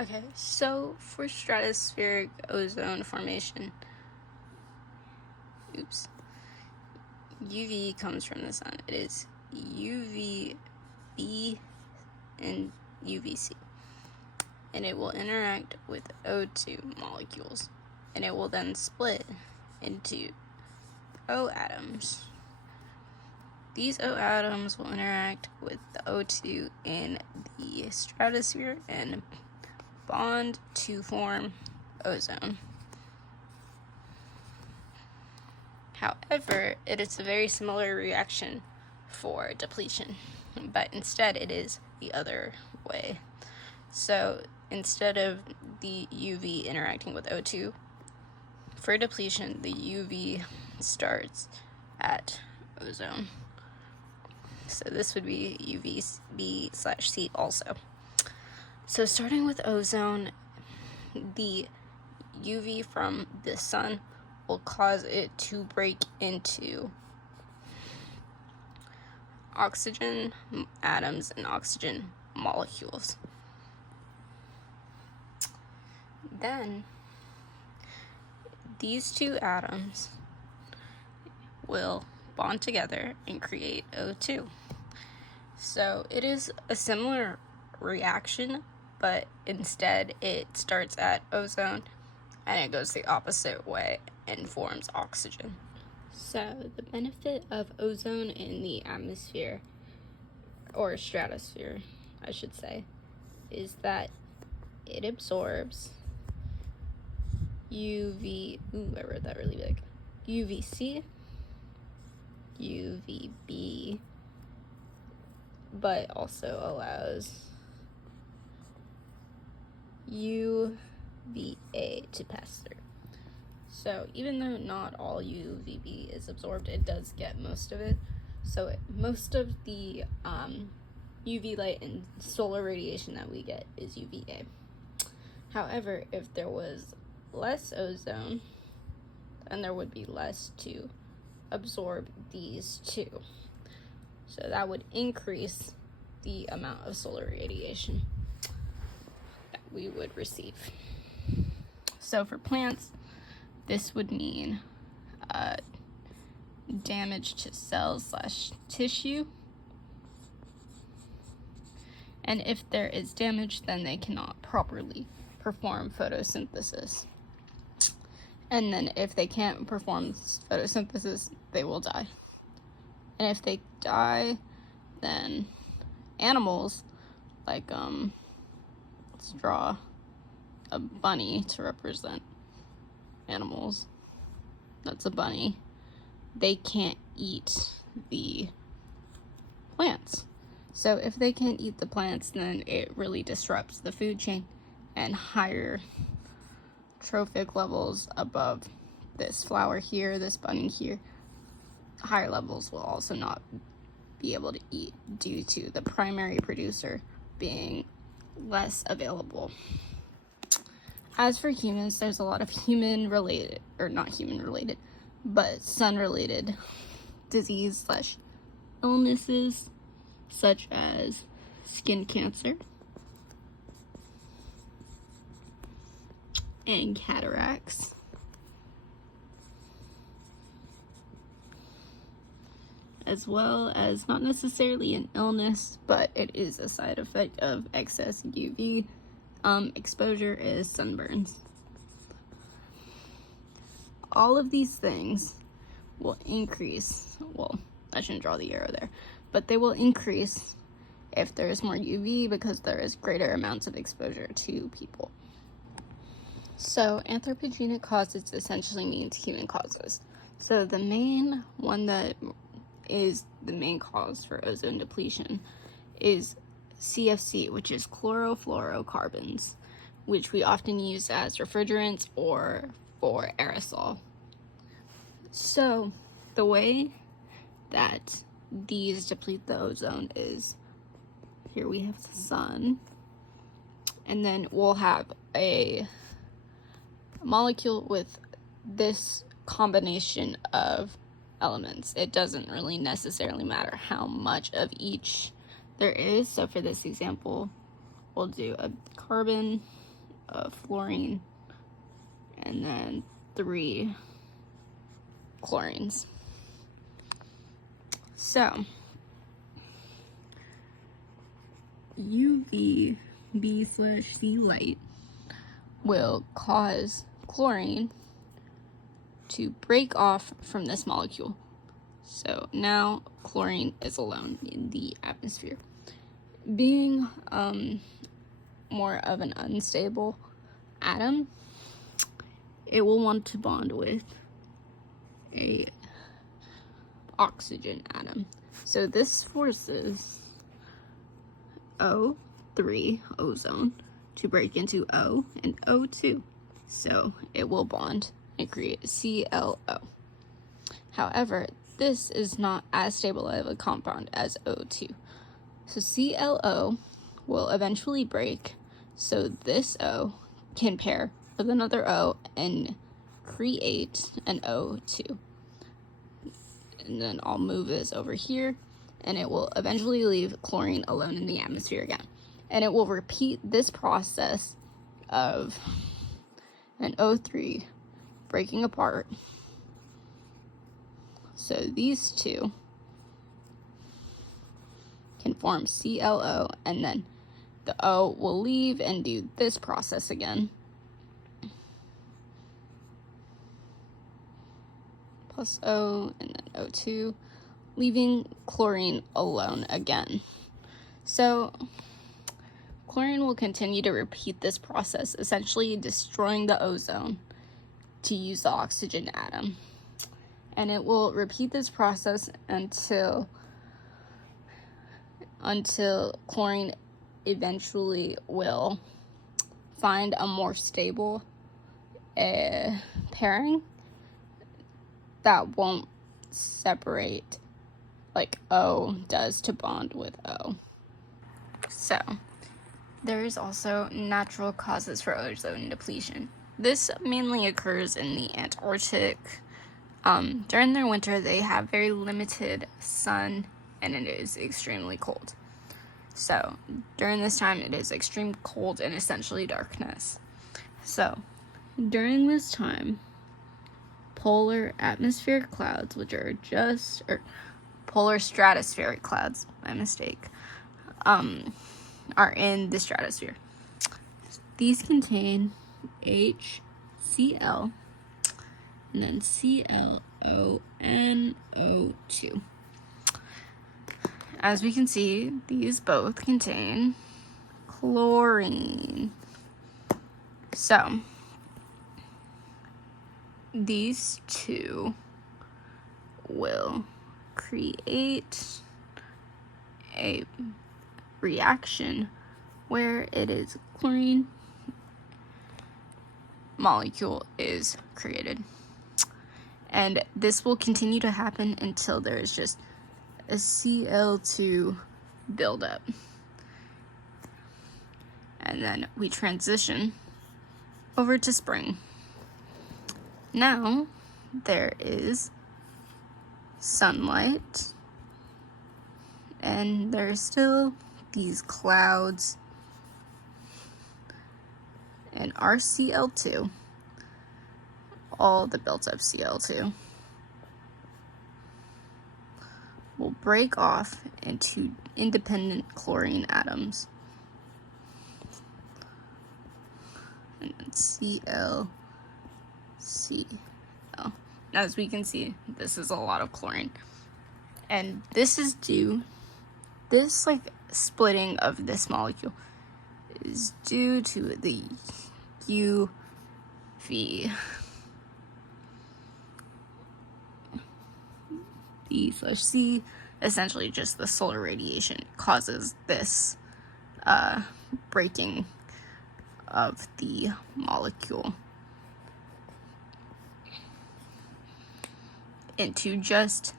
Okay, so for stratospheric ozone formation, UV comes from the sun. It is UVB and UVC. And it will interact with O2 molecules. And it will then split into O atoms. These O atoms will interact with the O2 in the stratosphere and bond to form ozone. However, it is a very similar reaction for depletion, but instead it is the other way. So instead of the UV interacting with O2, for depletion, the UV starts at ozone. So this would be UVB/C also. So starting with ozone, the UV from the sun will cause it to break into oxygen atoms and oxygen molecules. Then these two atoms will bond together and create O2. So it is a similar reaction, but instead it starts at ozone and it goes the opposite way and forms oxygen. So the benefit of ozone in the atmosphere, or stratosphere, I should say, is that it absorbs UV, I wrote that really big, UVC, UVB, but also allows UVA to pass through. So even though not all UVB is absorbed, it does get most of it. So most of the UV light and solar radiation that we get is UVA. However, if there was less ozone, then there would be less to absorb these two. So that would increase the amount of solar radiation that we would receive. So for plants, this would mean damage to cells/tissue. And if there is damage, then they cannot properly perform photosynthesis. And then if they can't perform photosynthesis, they will die. And if they die, then animals, like, let's draw a bunny to represent animals. That's a bunny. They can't eat the plants. So if they can't eat the plants, then it really disrupts the food chain, and higher trophic levels above this flower here, this bunny here, higher levels will also not be able to eat due to the primary producer being less available. As for humans, there's a lot of human-related, or not human-related, but sun-related disease/illnesses, such as skin cancer and cataracts, as well as not necessarily an illness, but it is a side effect of excess UV exposure, is sunburns. All of these things will increase, well, I shouldn't draw the arrow there, but they will increase if there is more UV because there is greater amounts of exposure to people. So anthropogenic causes essentially means human causes. So the main one that is the main cause for ozone depletion is CFC, which is chlorofluorocarbons, which we often use as refrigerants or for aerosol. So the way that these deplete the ozone is, here we have the sun, and then we'll have a molecule with this combination of elements. It doesn't really necessarily matter how much of each there is. So for this example, we'll do a carbon of fluorine, and then 3 chlorines. So, UVB/C light will cause chlorine to break off from this molecule. So now chlorine is alone in the atmosphere. Being more of an unstable atom, it will want to bond with a oxygen atom. So this forces O3, ozone, to break into O and O2. So it will bond and create ClO. However, this is not as stable of a compound as O2. So ClO will eventually break, so this O can pair with another O and create an O2. And then I'll move this over here, and it will eventually leave chlorine alone in the atmosphere again. And it will repeat this process of an O3 breaking apart. So these two can form ClO, and then the O will leave and do this process again. Plus O, and then O2, leaving chlorine alone again. So chlorine will continue to repeat this process, essentially destroying the ozone to use the oxygen atom. And it will repeat this process until chlorine eventually will find a more stable pairing that won't separate like O does to bond with O. So, there is also natural causes for ozone depletion. This mainly occurs in the Antarctic. During their winter, they have very limited sun, and it is extremely cold. So, during this time, it is extreme cold and essentially darkness. So, during this time, polar atmospheric clouds, which are polar stratospheric clouds, my mistake, are in the stratosphere. These contain HCl and then ClONO2. As we can see, these both contain chlorine. So, these two will create a reaction where it is chlorine molecule is created. And this will continue to happen until there is just a Cl2 buildup. And then we transition over to spring. Now there is sunlight, and there's still these clouds, and our Cl2, all the built up Cl2, will break off into independent chlorine atoms. And then Cl. As we can see, this is a lot of chlorine. And this splitting of this molecule is due to the UV. B/C, essentially just the solar radiation, causes this breaking of the molecule into just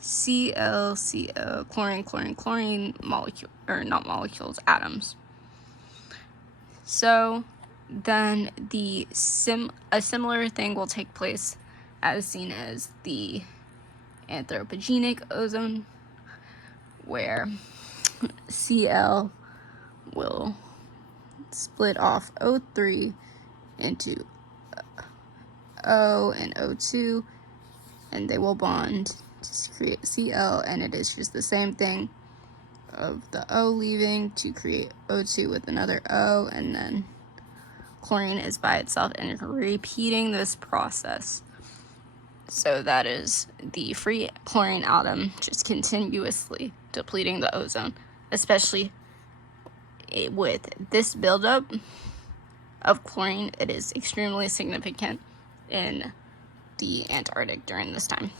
ClCl, chlorine molecule, or not molecules, atoms. So then a similar thing will take place as seen as the anthropogenic ozone, where Cl will split off O3 into O and O2, and they will bond to create Cl, and it is just the same thing of the O leaving to create O2 with another O, and then chlorine is by itself, and repeating this process. So that is the free chlorine atom just continuously depleting the ozone, especially with this buildup of chlorine. It is extremely significant in the Antarctic during this time.